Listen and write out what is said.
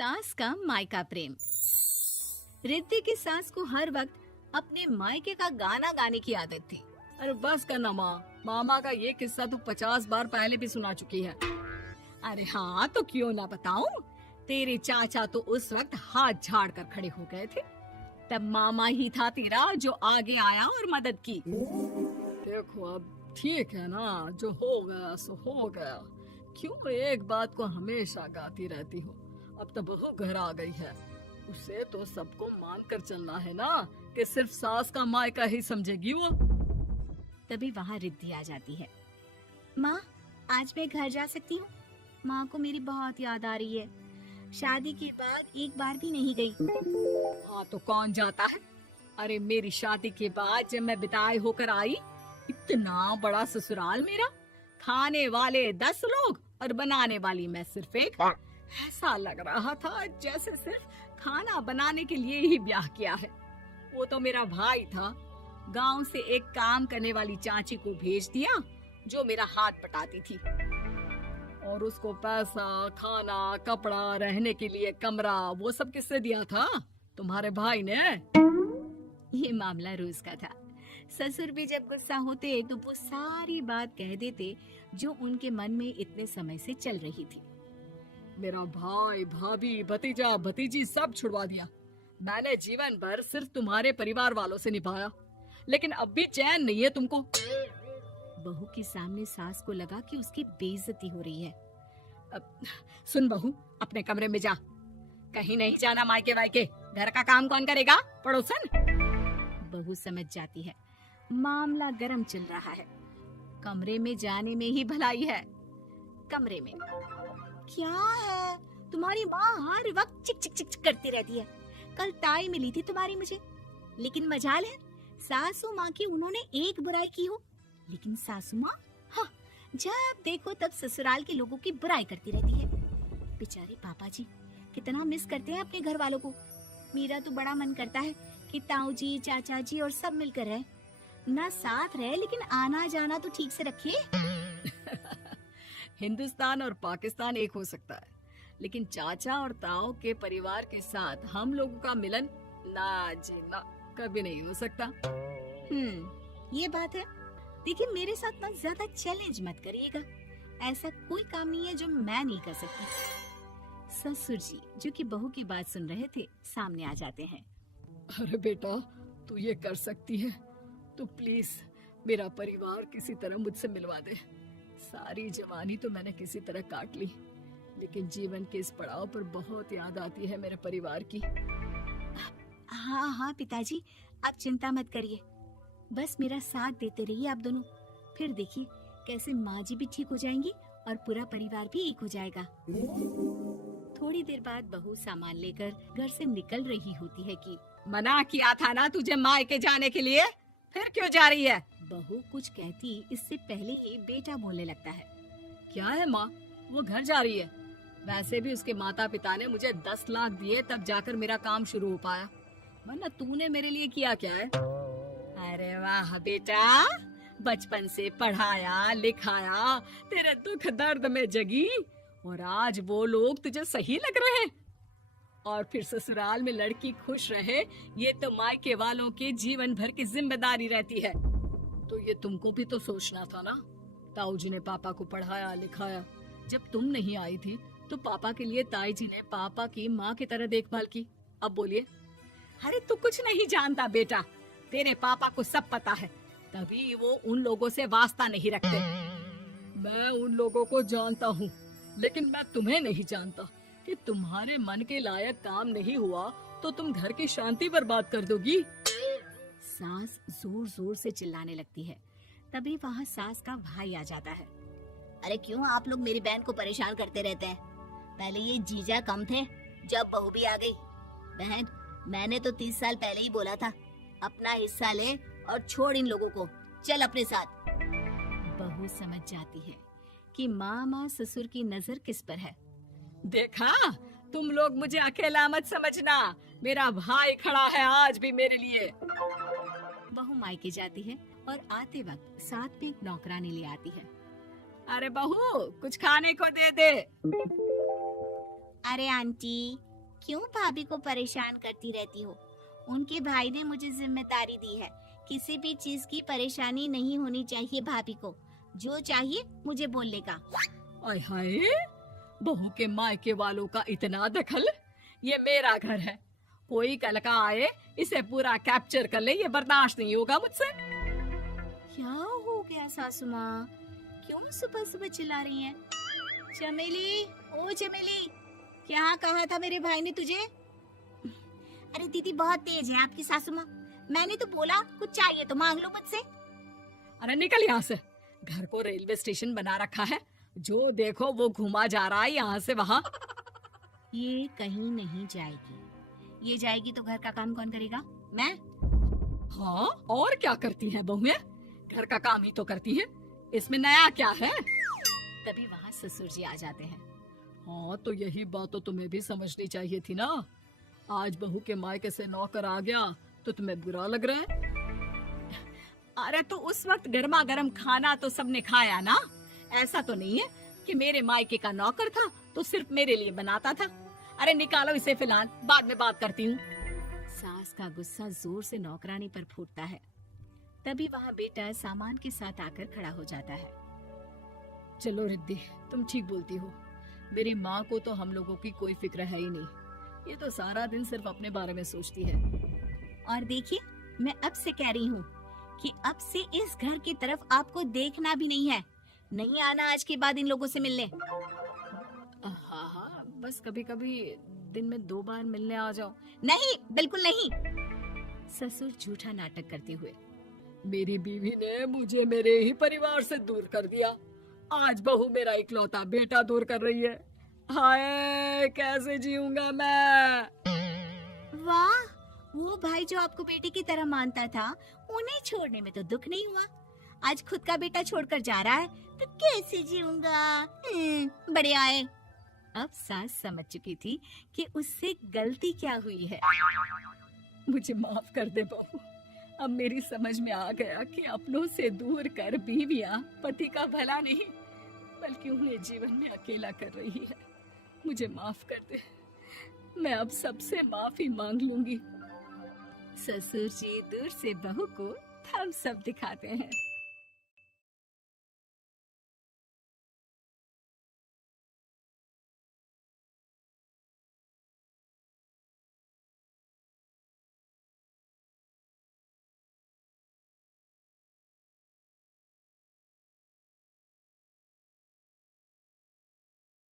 सास का मायका प्रेम। रिद्धि की सास को हर वक्त अपने मायके का गाना गाने की आदत थी। अरे बस करना माँ, मामा का ये किस्सा तो 50 बार पहले भी सुना चुकी है। अरे हाँ, तो क्यों ना बताऊं। तेरे चाचा तो उस वक्त हाथ झाड़ कर खड़े हो गए थे। तब मामा ही था तेरा जो आगे आया और मदद की। देखो अब ठीक है ना, जो हो गया सो हो गया। क्यों एक बात को हमेशा गाती रहती हो। अब तो बहू घर आ गई है, उसे तो सबको मान कर चलना है ना, कि सिर्फ सास का मायका ही समझेगी वो। तभी वहाँ रिद्धि आ जाती है। माँ, आज मैं घर जा सकती हूँ? माँ को मेरी बहुत याद आ रही है। शादी के बाद एक बार भी नहीं गई। हाँ तो कौन जाता है। अरे मेरी शादी के बाद जब मैं विदाई होकर आई, इतना बड़ा ससुराल मेरा, खाने वाले 10 लोग और बनाने वाली मैं सिर्फ एक। ऐसा लग रहा था जैसे सिर्फ खाना बनाने के लिए ही ब्याह किया है। वो तो मेरा भाई था, गांव से एक काम करने वाली चाची को भेज दिया जो मेरा हाथ पटाती थी, और उसको पैसा, खाना, कपड़ा, रहने के लिए कमरा, वो सब किसने दिया था? तुम्हारे भाई ने। ये मामला रोज का था। ससुर भी जब गुस्सा होते तो वो सारी बात कह देते जो उनके मन में इतने समय से चल रही थी। मेरा भाई, भाभी, भतीजा, भतीजी सब छुड़वा दिया। मैंने जीवन भर सिर्फ तुम्हारे परिवार वालों से निभाया, लेकिन अब भी चैन नहीं है तुमको। बहू के सामने सास को लगा कि उसकी बेइज्जती हो रही है। अब सुन बहू, अपने कमरे में जा, कहीं नहीं जाना मायके वायके। घर का काम कौन करेगा? पड़ोसन। बहू समझ जाती है मामला गर्म चल रहा है। कमरे में जाने में ही भलाई है। कमरे में क्या है? तुम्हारी माँ हर वक्त चिक चिक चिक चिक करती रहती है। कल ताई मिली थी तुम्हारी मुझे, लेकिन मजाल है सासू माँ की उन्होंने एक बुराई की हो, लेकिन सासू माँ हाँ, जब देखो तब ससुराल के लोगों की बुराई करती रहती है। बेचारे पापा जी कितना मिस करते हैं अपने घर वालों को। मेरा तो बड़ा मन करता है कि ताऊ जी, चाचा जी और सब मिलकर रहे, ना साथ रहे लेकिन आना जाना तो ठीक से रखिए। हिंदुस्तान और पाकिस्तान एक हो सकता है, लेकिन चाचा और ताऊ के परिवार के साथ हम लोगों का मिलन ना जी ना, कभी नहीं हो सकता। ये बात है। देखिए मेरे साथ ना ज्यादा चैलेंज मत करिएगा। ऐसा कोई काम नहीं है जो मैं नहीं कर सकती। ससुर जी जो कि बहू की बात सुन रहे थे सामने आ जाते हैं। अरे बेटा, तू ये कर सकती है तो प्लीज मेरा परिवार किसी तरह मुझसे मिलवा दे। सारी जवानी तो मैंने किसी तरह काट ली, लेकिन जीवन के इस पड़ाव पर बहुत याद आती है मेरे परिवार की। हाँ हाँ पिताजी, आप चिंता मत करिए, बस मेरा साथ देते रहिए आप दोनों। फिर देखिए कैसे माँ जी भी ठीक हो जाएंगी और पूरा परिवार भी एक हो जाएगा। थोड़ी देर बाद बहू सामान लेकर घर से निकल रही होती है कि मना किया था ना तुझे मायके जाने के लिए, फिर क्यों जा रही है? बहू कुछ कहती इससे पहले ही बेटा बोलने लगता है। क्या है माँ, वो घर जा रही है। वैसे भी उसके माता पिता ने मुझे 10 लाख दिए तब जाकर मेरा काम शुरू हो पाया, वरना तूने मेरे लिए किया क्या है? अरे वाह बेटा, बचपन से पढ़ाया लिखाया, तेरे दुख दर्द में जगी, और आज वो लोग तुझे सही लग रहे हैं। और फिर ससुराल में लड़की खुश रहे, ये तो मायके वालों की जीवन भर की जिम्मेदारी रहती है। तो ये तुमको भी तो सोचना था ना। ताऊ जी ने पापा को पढ़ाया लिखाया, जब तुम नहीं आई थी तो पापा के लिए ताई जी ने पापा की माँ की तरह देखभाल की। अब बोलिए। अरे तू कुछ नहीं जानता बेटा, तेरे पापा को सब पता है, तभी वो उन लोगों से वास्ता नहीं रखते। मैं उन लोगों को जानता हूँ, लेकिन मैं तुम्हें नहीं जानता कि तुम्हारे मन के लायक काम नहीं हुआ तो तुम घर की शांति बर्बाद कर दोगी। सास जोर जोर से चिल्लाने लगती है। तभी वहाँ सास का भाई आ जाता है। अरे क्यों आप लोग मेरी बहन को परेशान करते रहते हैं? पहले ये जीजा कम थे, जब बहू भी आ गई। बहन, मैंने तो 30 साल पहले ही बोला था, अपना हिस्सा ले और छोड़ इन लोगों को, चल अपने साथ। बहू समझ जाती है कि मामा ससुर की नजर किस पर है। देखा, तुम लोग मुझे अकेला मत समझना, मेरा भाई खड़ा है आज भी मेरे लिए। बहू मायके जाती है और आते वक्त साथ में एक नौकरानी ले आती है। अरे बहू, कुछ खाने को दे दे। अरे आंटी, क्यों भाभी को परेशान करती रहती हो? उनके भाई ने मुझे जिम्मेदारी दी है। किसी भी चीज की परेशानी नहीं होनी चाहिए भाभी को। जो चाहिए मुझे बोलने का। आय हाय, बहू के मायके वालों का इतना दखल। ये मेरा घर है, कोई कल का आए इसे पूरा कैप्चर कर ले, ये बर्दाश्त नहीं होगा मुझसे। क्या हो गया सासू माँ? क्यों सुबह सुबह चिल्ला रही हैं? चमेली, ओ चमेली, क्या कहा था मेरे भाई ने तुझे? अरे दीदी बहुत तेज है आपकी सासू माँ। मैंने तो बोला कुछ चाहिए तो मांग लो मुझसे। अरे निकल यहाँ से, घर को रेलवे स्टेशन बना रखा है, जो देखो वो घुमा जा रहा है यहाँ से वहाँ। ये कहीं नहीं जाएगी। ये जाएगी तो घर का काम कौन करेगा? मैं। हाँ, और क्या करती है बहुएं? घर का काम ही तो करती है, इसमें नया क्या है? तभी वहाँ ससुर जी आ जाते हैं। हाँ, तो यही बात तो तुम्हें भी समझनी चाहिए थी ना। आज बहू के मायके से नौकर आ गया तो तुम्हें बुरा लग रहा है? अरे तो उस वक्त गर्मा गर्म खाना तो सबने खाया ना। ऐसा तो नहीं है कि मेरे मायके का नौकर था तो सिर्फ मेरे लिए बनाता था। अरे निकालो इसे, फिलहाल बाद में बात करती हूँ। सास का गुस्सा जोर से नौकरानी पर फूटता है। तभी वहाँ बेटा सामान के साथ आकर खड़ा हो जाता है। चलो रिद्धि, तुम ठीक बोलती हो। मेरी माँ को तो हम लोगों की कोई फिक्र है ही नहीं, ये तो सारा दिन सिर्फ अपने बारे में सोचती है। और देखिए, मैं अब से कह रही हूँ कि अब से इस घर की तरफ आपको देखना भी नहीं है। नहीं आना आज के बाद इन लोगों से मिलने। हाँ, बस कभी कभी दिन में 2 बार मिलने आ जाओ। नहीं, बिल्कुल नहीं। ससुर झूठा नाटक करते हुए। मेरी बीवी ने मुझे मेरे ही परिवार से दूर कर दिया, आज बहू मेरा इकलौता बेटा दूर कर रही है। हाय, कैसे जीऊंगा मैं? वाह, वो भाई जो आपको बेटे की तरह मानता था, उन्हें छोड़ने में तो दुख नहीं हुआ। आज खुद का बेटा छोड़कर जा रहा है तो कैसे जीऊंगा? बड़े आए। अब सास समझ चुकी थी कि उससे गलती क्या हुई है। मुझे माफ कर दे बहू, अब मेरी समझ में आ गया कि अपनों से दूर कर बीवियां पति का भला नहीं बल्कि उन्हें जीवन में अकेला कर रही है। मुझे माफ कर दे, मैं अब सबसे माफी मांग लूंगी। ससुर जी दूर से बहू को थम्स अप दिखाते हैं।